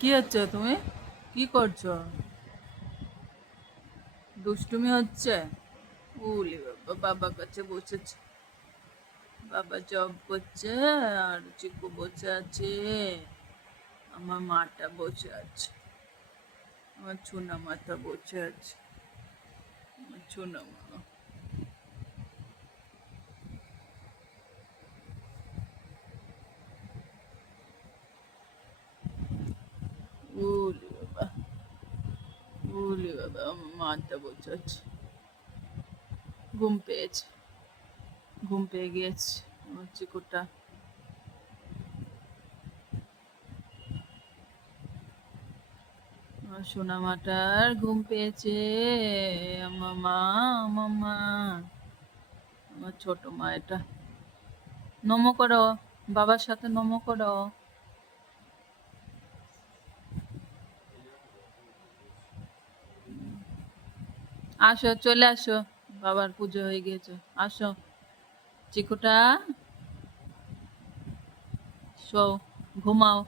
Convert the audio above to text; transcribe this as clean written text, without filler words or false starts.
কি হচ্ছে? তুমি কি করছো? দুষ্টুমি হচ্ছে? উলি বাবা, বাবার কাছে বসেছে। বাবা জব করছে আর চিকু বসে আছে। আমার মাটা বসে আছে। আমার চুনা মাটা বসে আছে। আমার চুনা মা। উলি বাবা, উলি বাবা, আমার মাটা বসে আছে। ঘুম পেয়েছে, ঘুম পেয়ে গিয়েছে আমার চিকুটা। আমার সোনা মাটার ঘুম পেয়েছে। আমার মা, আমার মা, আমার ছোট মা এটা। নমো করো, বাবার সাথে নমো করো। আসো, চলে আসো, বাবার পুজো হয়ে গিয়েছে। আসো চিকুটা, শো, ঘুমাও।